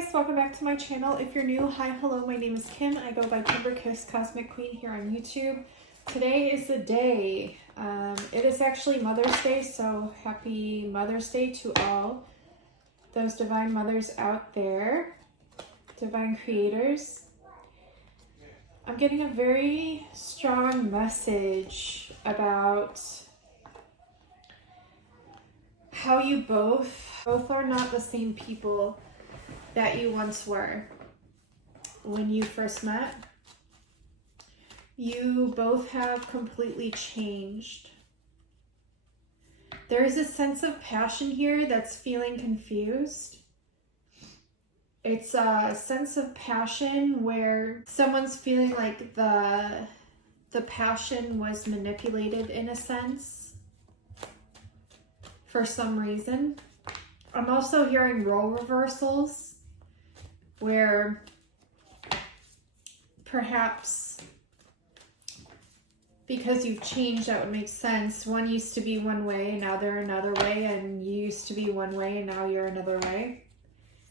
guys, welcome back to my channel. If you're new, hi, hello, my name is Kim. I go by Kimberkiss Cosmic Queen here on YouTube. Today is the day. It is actually Mother's Day, so happy Mother's Day to all those divine mothers out there, divine creators. I'm getting a very strong message about how you both are not the same people that you once were when you first met. You both have completely changed. There is a sense of passion here that's feeling confused. It's a sense of passion where someone's feeling like the passion was manipulated in a sense for some reason. I'm also hearing role reversals where perhaps because you've changed, that would make sense. One used to be one way and now they're another way, and you used to be one way and now you're another way.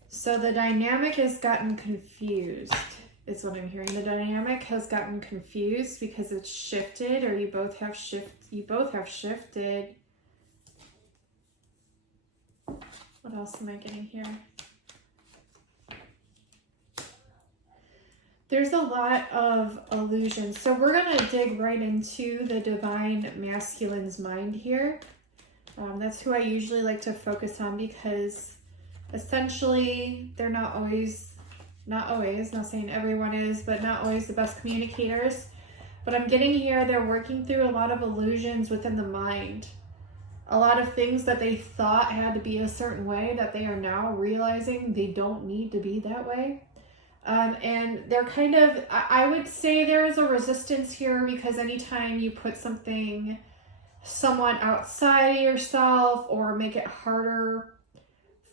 So the dynamic has gotten confused, is what I'm hearing. The dynamic has gotten confused because it's shifted, or you both have shifted. What else am I getting here? There's a lot of illusions. So we're going to dig right into the divine masculine's mind here. That's who I usually like to focus on because essentially they're not saying everyone is, but not always the best communicators. But I'm getting here, they're working through a lot of illusions within the mind. A lot of things that they thought had to be a certain way that they are now realizing they don't need to be that way. And they're kind of, I would say there is a resistance here because anytime you put something somewhat outside of yourself or make it harder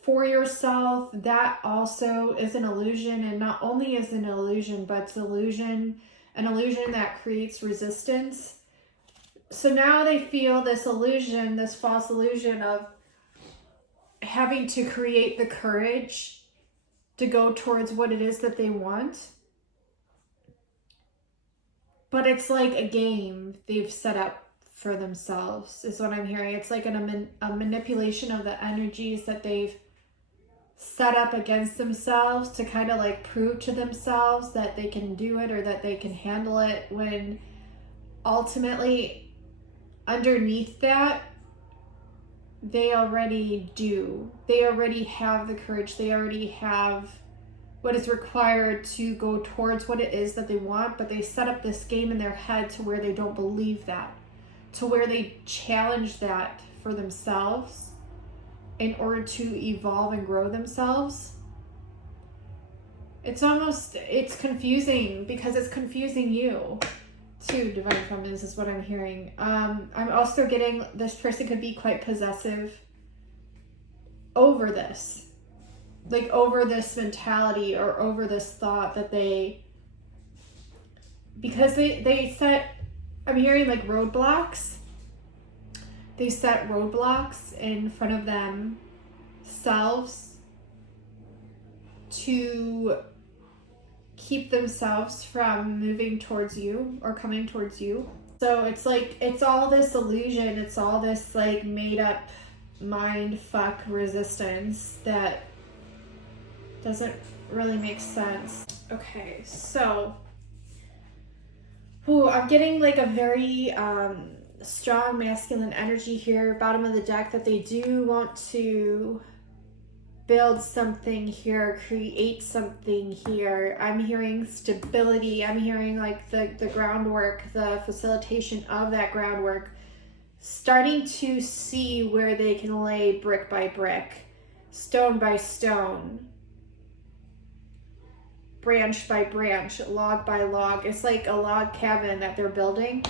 for yourself, that also is an illusion. And not only is it an illusion, but it's an illusion that creates resistance. So now they feel this illusion, this false illusion of having to create the courage to go towards what it is that they want. But it's like a game they've set up for themselves, is what I'm hearing. It's like a manipulation of the energies that they've set up against themselves to kind of like prove to themselves that they can do it or that they can handle it, when ultimately underneath that, they already do. They already have the courage. They already have what is required to go towards what it is that they want, but they set up this game in their head to where they don't believe that, to where they challenge that for themselves in order to evolve and grow themselves. It's confusing because it's confusing you too, divine feminines, is what I'm hearing. I'm also getting this person could be quite possessive over this, like over this mentality or over this thought that because they set, I'm hearing like roadblocks. They set roadblocks in front of themselves to keep themselves from moving towards you or coming towards you. So it's like, it's all this illusion. It's all this like made up mind fuck resistance that doesn't really make sense. Okay, so I'm getting like a very strong masculine energy here, bottom of the deck, that they do want to build something here, create something here. I'm hearing stability. I'm hearing like the groundwork, the facilitation of that groundwork, starting to see where they can lay brick by brick, stone by stone, branch by branch, log by log. It's like a log cabin that they're building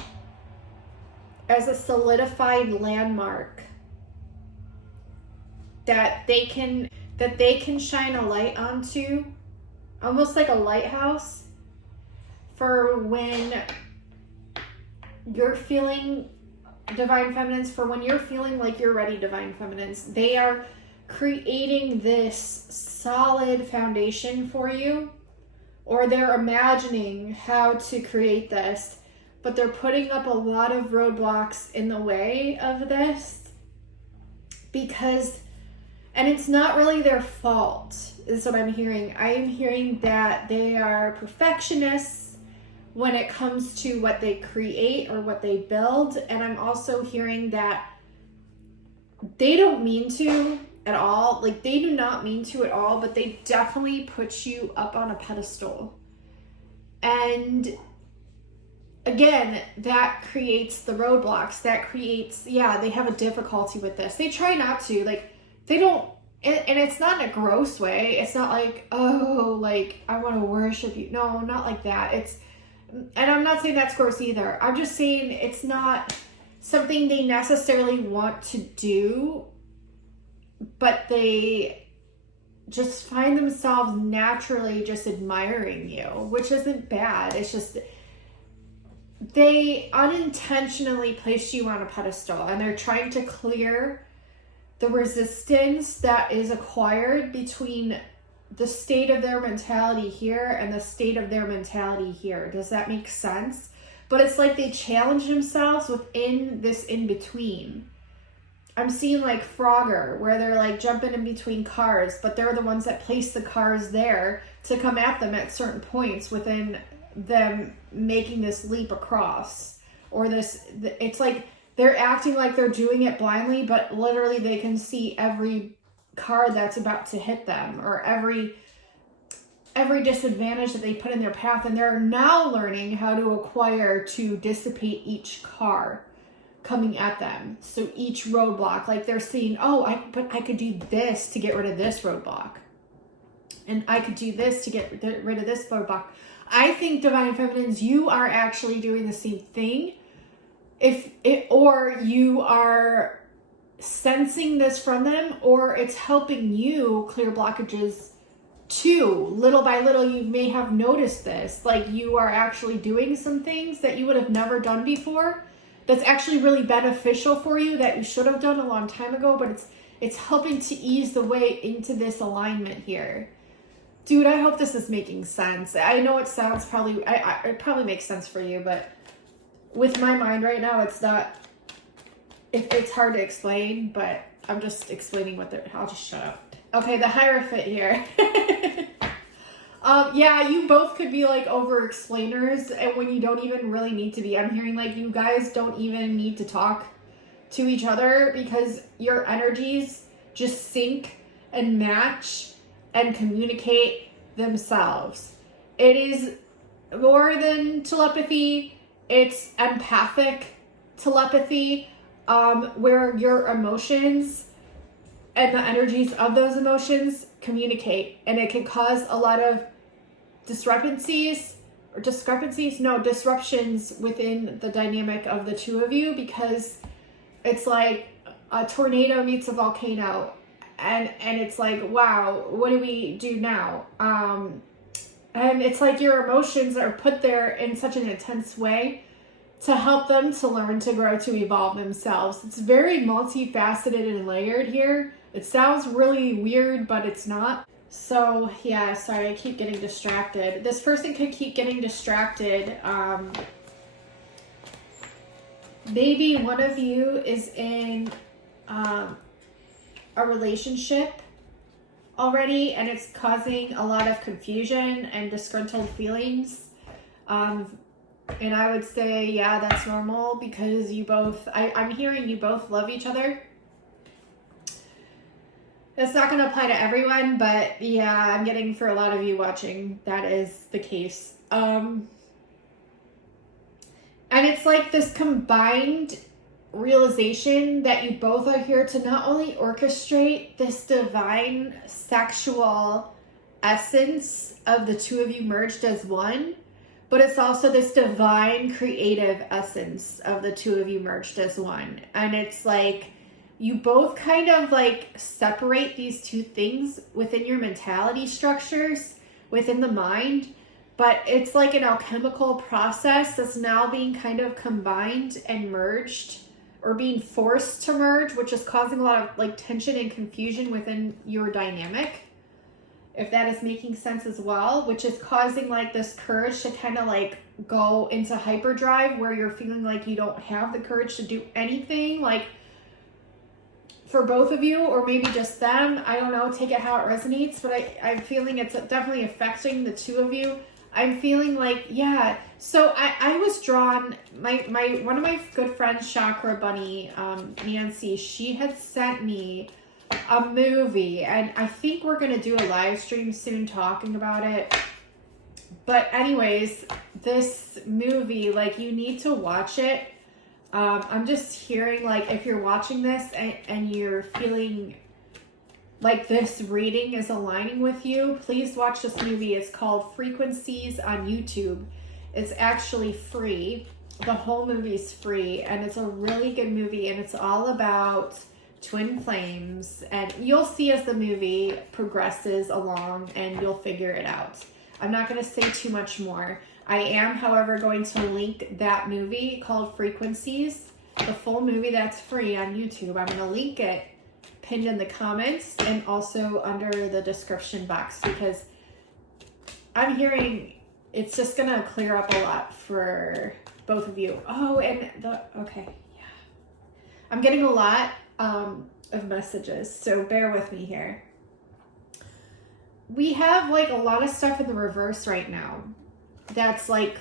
as a solidified landmark that they can shine a light onto, almost like a lighthouse, for when you're feeling divine feminines, for when you're feeling like you're ready, divine feminines. They are creating this solid foundation for you, or they're imagining how to create this, but they're putting up a lot of roadblocks in the way of this because, and it's not really their fault, is what I'm hearing. I am hearing that they are perfectionists when it comes to what they create or what they build. And I'm also hearing that they don't mean to at all. Like, they do not mean to at all, but they definitely put you up on a pedestal. And again, that creates the roadblocks. That creates, yeah, they have a difficulty with this. They try not to, like, they don't, and it's not in a gross way. It's not like, oh, like, I want to worship you. No, not like that. It's, and I'm not saying that's gross either. I'm just saying it's not something they necessarily want to do, but they just find themselves naturally just admiring you, which isn't bad. It's just they unintentionally place you on a pedestal, and they're trying to clear the resistance that is acquired between the state of their mentality here and the state of their mentality here. Does that make sense? But it's like they challenge themselves within this in-between. I'm seeing like Frogger, where they're like jumping in between cars, but they're the ones that place the cars there to come at them at certain points within them making this leap across. Or this, it's like they're acting like they're doing it blindly, but literally they can see every car that's about to hit them, or every disadvantage that they put in their path, and they're now learning how to acquire to dissipate each car coming at them. So each roadblock, like they're seeing, oh, I could do this to get rid of this roadblock, and I could do this to get rid of this roadblock. I think, Divine Feminines, you are actually doing the same thing. Or you are sensing this from them, or it's helping you clear blockages too. Little by little, you may have noticed this, like you are actually doing some things that you would have never done before that's actually really beneficial for you, that you should have done a long time ago, but it's helping to ease the way into this alignment here. Dude, I hope this is making sense. I know it sounds probably, it probably makes sense for you, but with my mind right now, it's not, it's hard to explain, but I'm just explaining what they're, I'll just shut up. Okay, the Hierophant here. Yeah, you both could be like over explainers, and when you don't even really need to be. I'm hearing like you guys don't even need to talk to each other because your energies just sync and match and communicate themselves. It is more than telepathy. It's empathic telepathy, where your emotions and the energies of those emotions communicate, and it can cause a lot of disruptions within the dynamic of the two of you, because it's like a tornado meets a volcano, and it's like, wow, what do we do now? And it's like your emotions are put there in such an intense way to help them to learn, to grow, to evolve themselves. It's very multifaceted and layered here. It sounds really weird, but it's not. So yeah, sorry, I keep getting distracted. This person could keep getting distracted. Maybe one of you is in a relationship already, and it's causing a lot of confusion and disgruntled feelings. And I would say, yeah, that's normal, because you both, I'm hearing you both love each other. It's not going to apply to everyone, but yeah, I'm getting for a lot of you watching, that is the case. And it's like this combined realization that you both are here to not only orchestrate this divine sexual essence of the two of you merged as one, but it's also this divine creative essence of the two of you merged as one. And it's like you both kind of like separate these two things within your mentality structures, within the mind, but it's like an alchemical process that's now being kind of combined and merged or being forced to merge, which is causing a lot of like tension and confusion within your dynamic. If that is making sense as well, which is causing like this courage to kind of like go into hyperdrive where you're feeling like you don't have the courage to do anything, like for both of you, or maybe just them. I don't know, take it how it resonates, but I'm feeling it's definitely affecting the two of you. I'm feeling like, yeah. So I was drawn, one of my good friends, Chakra Bunny, Nancy, she had sent me a movie, and I think we're going to do a live stream soon talking about it. But anyways, this movie, like, you need to watch it. I'm just hearing, like, if you're watching this and you're feeling like this reading is aligning with you, please watch this movie. It's called Frequencies on YouTube. It's actually free. The whole movie's free, and it's a really good movie, and it's all about twin flames, and you'll see as the movie progresses along and you'll figure it out. I'm not going to say too much more. I am, however, going to link that movie called Frequencies, the full movie that's free on YouTube. I'm going to link it pinned in the comments and also under the description box, because I'm hearing it's just going to clear up a lot for both of you. Oh, and okay, yeah. I'm getting a lot of messages, so bear with me here. We have like a lot of stuff in the reverse right now that's like,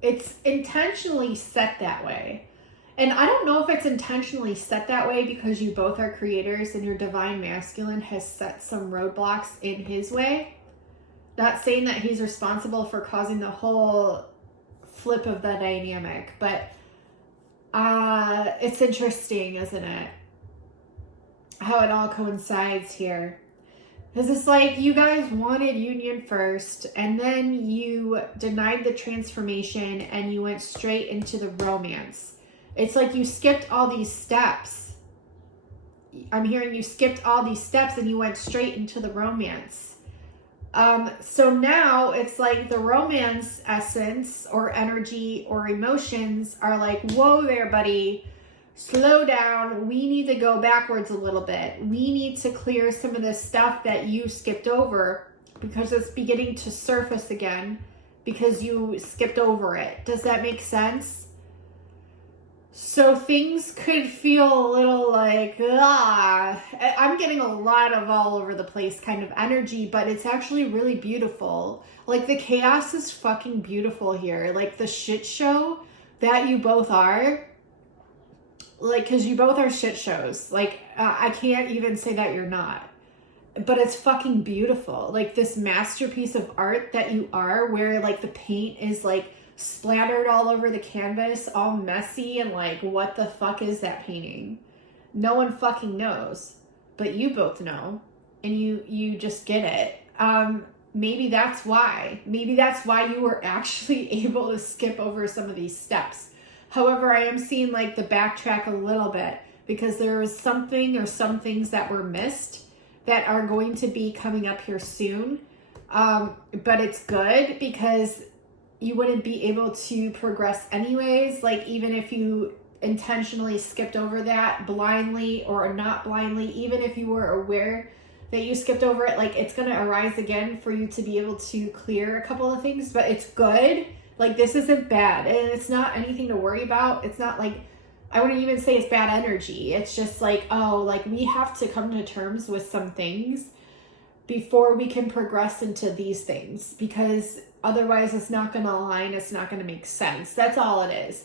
it's intentionally set that way. And I don't know if it's intentionally set that way because you both are creators and your divine masculine has set some roadblocks in his way. Not saying that he's responsible for causing the whole flip of the dynamic, but it's interesting, isn't it? How it all coincides here. Because it's like you guys wanted union first, and then you denied the transformation and you went straight into the romance. It's like you skipped all these steps. I'm hearing you skipped all these steps and you went straight into the romance. So now it's like the romance essence or energy or emotions are like, whoa there, buddy. Slow down. We need to go backwards a little bit. We need to clear some of this stuff that you skipped over because it's beginning to surface again because you skipped over it. Does that make sense? So things could feel a little like, I'm getting a lot of all over the place kind of energy, but it's actually really beautiful. Like the chaos is fucking beautiful here. Like the shit show that you both are. Like, because you both are shit shows. Like, I can't even say that you're not. But it's fucking beautiful. Like, this masterpiece of art that you are, where, like, the paint is, like, splattered all over the canvas, all messy, and, like, what the fuck is that painting? No one fucking knows. But you both know. And you just get it. Maybe that's why. Maybe that's why you were actually able to skip over some of these steps. However, I am seeing like the backtrack a little bit because there was something or some things that were missed that are going to be coming up here soon. But it's good because you wouldn't be able to progress anyways. Like even if you intentionally skipped over that blindly or not blindly, even if you were aware that you skipped over it, like it's going to arise again for you to be able to clear a couple of things, but it's good. Like, this isn't bad, and it's not anything to worry about. It's not like, I wouldn't even say it's bad energy. It's just like, oh, like, we have to come to terms with some things before we can progress into these things, because otherwise it's not going to align. It's not going to make sense. That's all it is.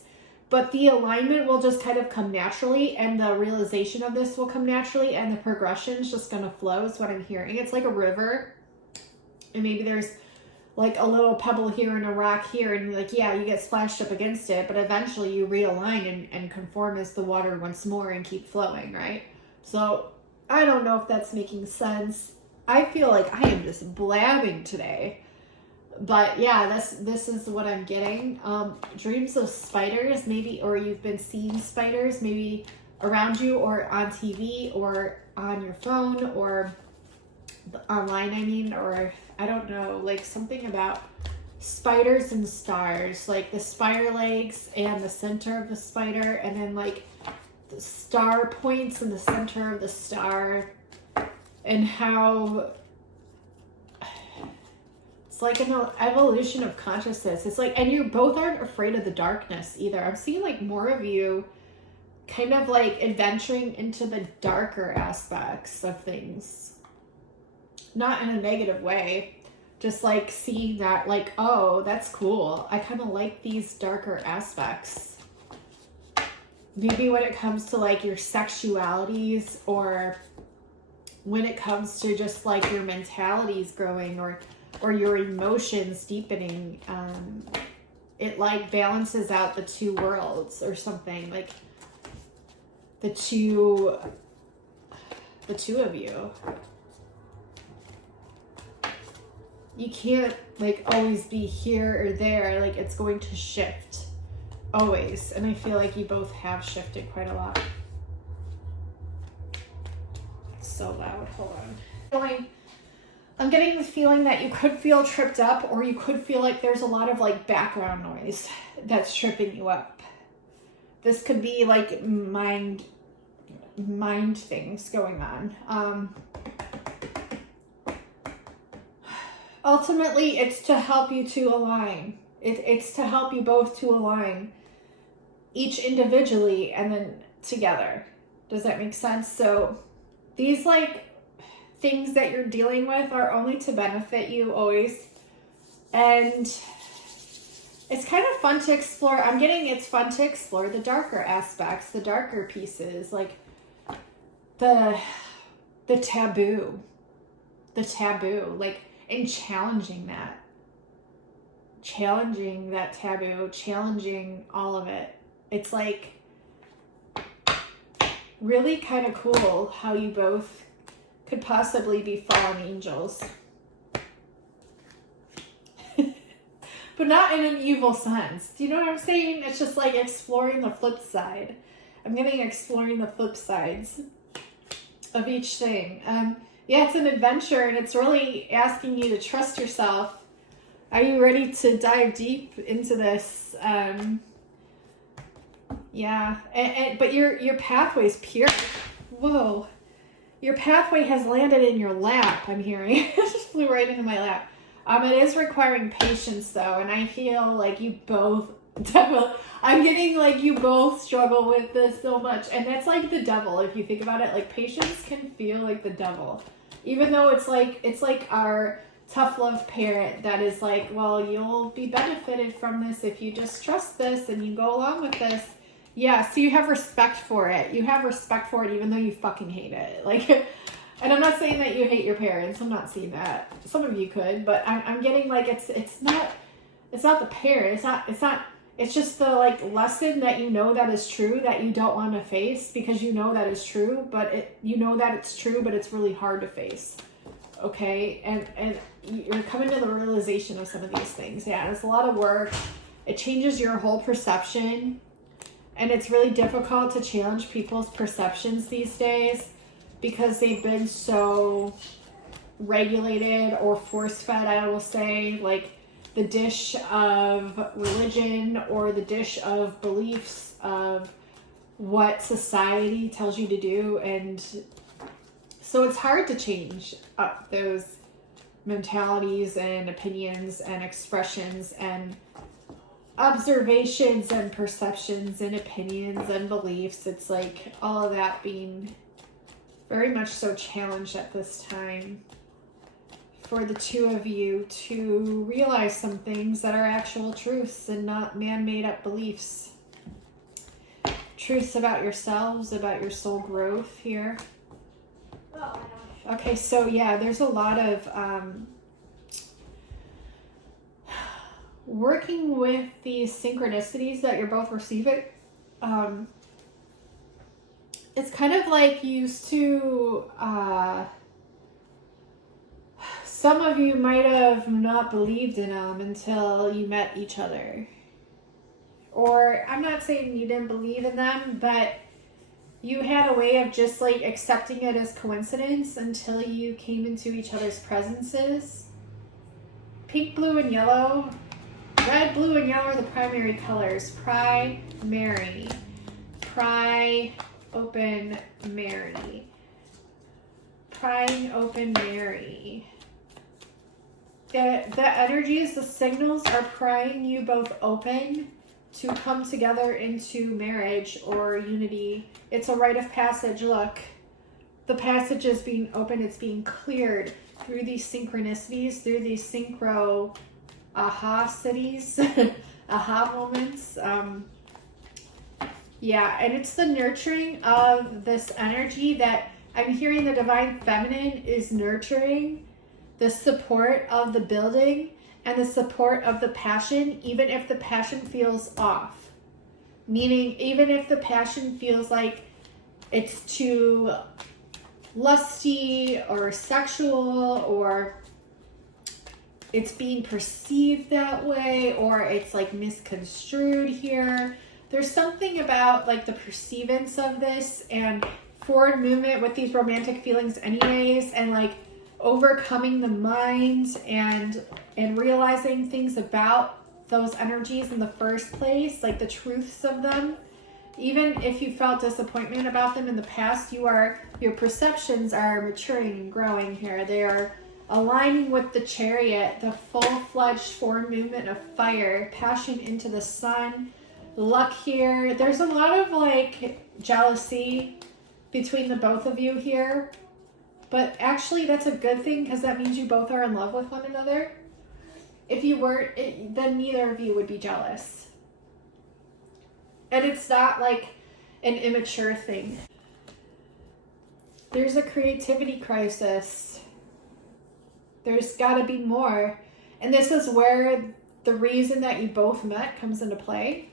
But the alignment will just kind of come naturally, and the realization of this will come naturally, and the progression is just going to flow is what I'm hearing. It's like a river, and maybe there's like a little pebble here and a rock here, and like, yeah, you get splashed up against it, but eventually you realign and conform as the water once more and keep flowing, right? So I don't know if that's making sense. I feel like I am just blabbing today, but yeah, this is what I'm getting. Dreams of spiders, maybe, or you've been seeing spiders maybe around you or on TV or on your phone or online, I mean, or I don't know, like something about spiders and stars, like the spider legs and the center of the spider, and then like the star points in the center of the star, and how it's like an evolution of consciousness. It's like, and you both aren't afraid of the darkness either. I'm seeing like more of you kind of like adventuring into the darker aspects of things. Not in a negative way. Just like seeing that, like, oh, that's cool. I kind of like these darker aspects. Maybe when it comes to like your sexualities, or when it comes to just like your mentalities growing, or your emotions deepening, it like balances out the two worlds or something, like the two of you. You can't like always be here or there. Like, it's going to shift always. And I feel like you both have shifted quite a lot. It's so loud. Hold on. I'm getting the feeling that you could feel tripped up, or you could feel like there's a lot of like background noise that's tripping you up. This could be like mind things going on. Ultimately, it's to help you to align. It's to help you both to align, each individually and then together. Does that make sense? So these like things that you're dealing with are only to benefit you always. And it's kind of fun to explore. I'm getting it's fun to explore the darker aspects, the darker pieces, like the taboo, like, and challenging that taboo, challenging all of it. It's like really kind of cool how you both could possibly be fallen angels. But not in an evil sense. Do you know what I'm saying? It's just like exploring the flip side. I'm getting exploring the flip sides of each thing. Yeah, it's an adventure, and it's really asking you to trust yourself. Are you ready to dive deep into this? Yeah, but your pathway's pure. Whoa. Your pathway has landed in your lap, I'm hearing. It just flew right into my lap. It is requiring patience, though, and I feel like you both... I'm getting like you both struggle with this so much, and that's like the devil, if you think about it. Like, patience can feel like the devil. Even though it's like our tough love parent that is like, well, you'll be benefited from this if you just trust this and you go along with this. Yeah, so you have respect for it. You have respect for it even though you fucking hate it. Like, and I'm not saying that you hate your parents. I'm not saying that. Some of you could, but I'm getting like it's not the parent. It's just the like lesson that you know that is true that you don't want to face because you know that is true, but you know that it's true, but it's really hard to face. Okay, and you're coming to the realization of some of these things. Yeah, it's a lot of work. It changes your whole perception, and it's really difficult to challenge people's perceptions these days because they've been so regulated or force-fed, I will say, like the dish of religion or the dish of beliefs of what society tells you to do. And so it's hard to change up those mentalities and opinions and expressions and observations and perceptions and opinions and beliefs. It's like all of that being very much so challenged at this time for the two of you to realize some things that are actual truths and not man-made up beliefs. Truths about yourselves, about your soul growth here. Okay, so yeah, there's a lot of working with these synchronicities that you're both receiving. It's kind of like you used to... some of you might have not believed in them until you met each other. Or, I'm not saying you didn't believe in them, but you had a way of just like accepting it as coincidence until you came into each other's presences. Pink, blue, and yellow. Red, blue, and yellow are the primary colors. Primary. open Mary. Prying open Mary. The energies, the signals are prying you both open to come together into marriage or unity. It's a rite of passage. Look, the passage is being opened. It's being cleared through these synchronicities, through these synchro aha cities, aha moments. Yeah, and it's the nurturing of this energy that I'm hearing the divine feminine is nurturing the support of the building and the support of the passion, even if the passion feels off. Meaning, even if the passion feels like it's too lusty or sexual, or it's being perceived that way, or it's like misconstrued here. There's something about like the perceivance of this and forward movement with these romantic feelings anyways, and like overcoming the mind and realizing things about those energies in the first place, like the truths of them. Even if you felt disappointment about them in the past, your perceptions are maturing and growing here. They are aligning with the Chariot, the full-fledged forward movement of fire, passion into the sun, luck here. There's a lot of like jealousy between the both of you here. But actually, that's a good thing because that means you both are in love with one another. If you weren't, then neither of you would be jealous. And it's not like an immature thing. There's a creativity crisis. There's got to be more. And this is where the reason that you both met comes into play.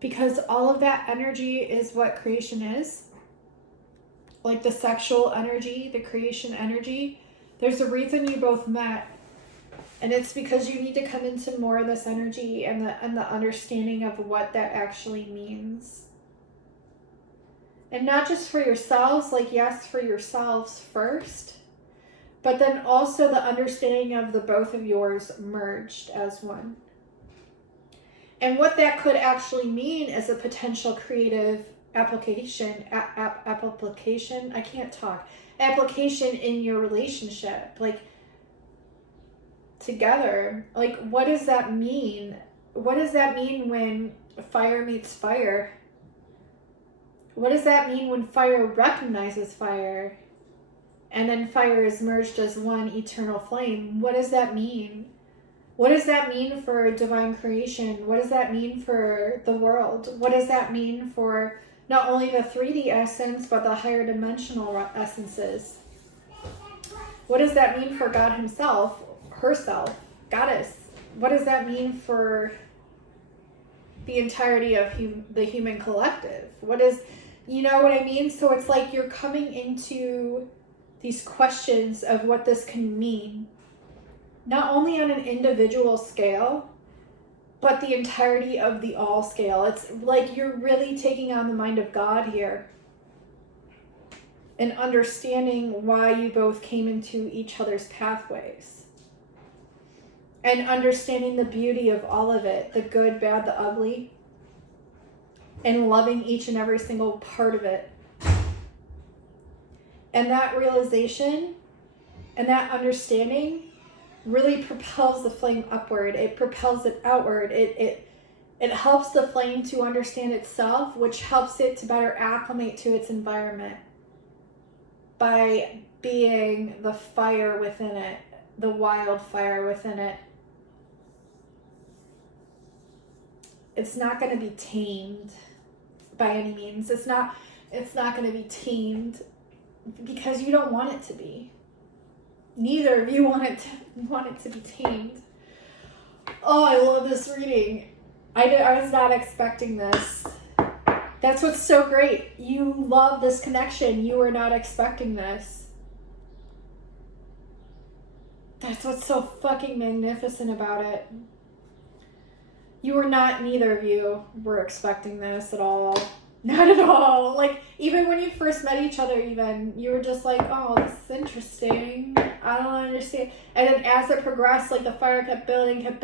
Because all of that energy is what creation is. Like the sexual energy, the creation energy. There's a reason you both met. And it's because you need to come into more of this energy and the understanding of what that actually means. And not just for yourselves, like yes, for yourselves first, but then also the understanding of the both of yours merged as one. And what that could actually mean is a potential creative application in your relationship, like together. Like, what does that mean? What does that mean when fire meets fire? What does that mean when fire recognizes fire and then fire is merged as one eternal flame? What does that mean? What does that mean for divine creation? What does that mean for the world? What does that mean for not only the 3D essence, but the higher dimensional essences? What does that mean for God himself, herself, goddess? What does that mean for the entirety of the human collective? What is, you know what I mean? So it's like you're coming into these questions of what this can mean, not only on an individual scale, but the entirety of the all scale. It's like you're really taking on the mind of God here and understanding why you both came into each other's pathways and understanding the beauty of all of it, the good, bad, the ugly, and loving each and every single part of it. And that realization and that understanding really propels the flame upward. It propels it outward. It helps the flame to understand itself, which helps it to better acclimate to its environment by being the fire within it, the wildfire within it. It's not going to be tamed by any means. It's not going to be tamed because you don't want it to be. Neither of you want it to be tamed. Oh, I love this reading. I was not expecting this. That's what's so great. You love this connection. You were not expecting this. That's what's so fucking magnificent about it. Neither of you were expecting this at all. Not at all. Like, even when you first met each other, even, you were just like, oh, this is interesting. I don't understand. And then as it progressed, like, the fire kept building, and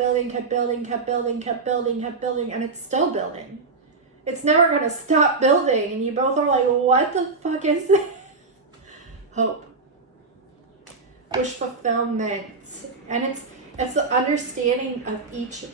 it's still building. It's never going to stop building. And you both are like, what the fuck is this? Hope. Wish fulfillment. And it's the understanding of each